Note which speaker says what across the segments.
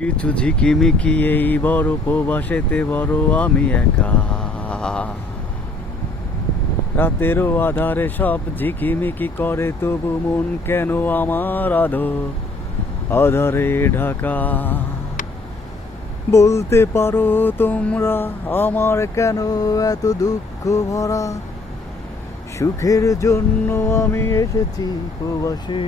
Speaker 1: কিছু ঝিকিমিকি এই বড় প্রবাসেতে বড় আমি একা। রাতেরও আধারে সব ঝিকিমিকি করে, তবু মন কেন আমার আধো আধারে ঢাকা। বলতে পারো তোমরা আমার কেন এত দুঃখ ভরা? সুখের জন্য আমি এসেছি প্রবাসে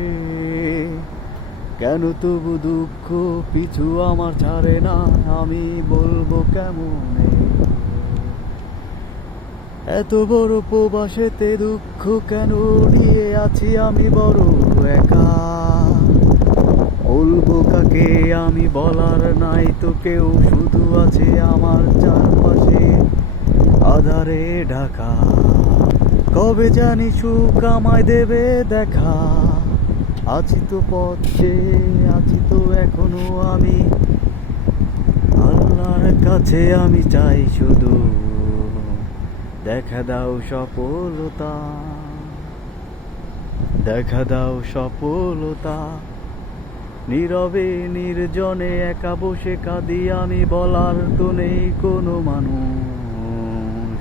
Speaker 1: কেন তবু দুঃখ? পিছু আমার ছাড়ে না। আমি বলব কেমন? এত বড় প্রবাসেতে দুঃখ কেন নিয়ে আছি আমি বড় একা? বলব কাকে? আমি বলার নাই তো কেউ। শুধু আছে আমার চারপাশে আধারে ঢাকা। কবে জানি সুখ আমায় দেবে দেখা? আছি তো পথে, আছি তো এখনও আমি। আল্লাহর কাছে আমি চাই শুধু, দেখা দাও সফলতা। দেখা দাও সফলতা। নীরবে নির্জনে একা বসে কাঁদি আমি বলার তো নেই কোনো মানুষ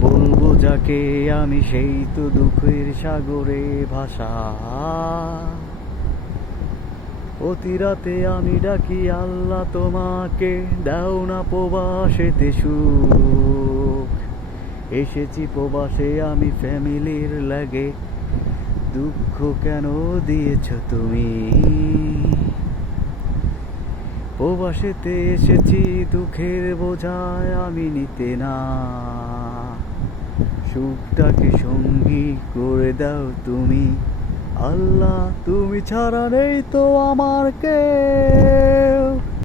Speaker 1: বলব যাকে আমি সেই তো দুঃখের সাগরে ভাষা অতি রাতে আমি ডাকি, আল্লাহ, তোমাকে দাও না প্রবাসেতে সুখ। এসেছি প্রবাসে আমি ফ্যামিলির লাগে। দুঃখ কেন দিয়েছ তুমি? প্রবাসেতে এসেছি, দুঃখের বোঝায় আমি নিতে না। সুখটাকে সঙ্গী করে দাও তুমি। আল্লাহ তুমি ছাড়া নেই তো আমার কে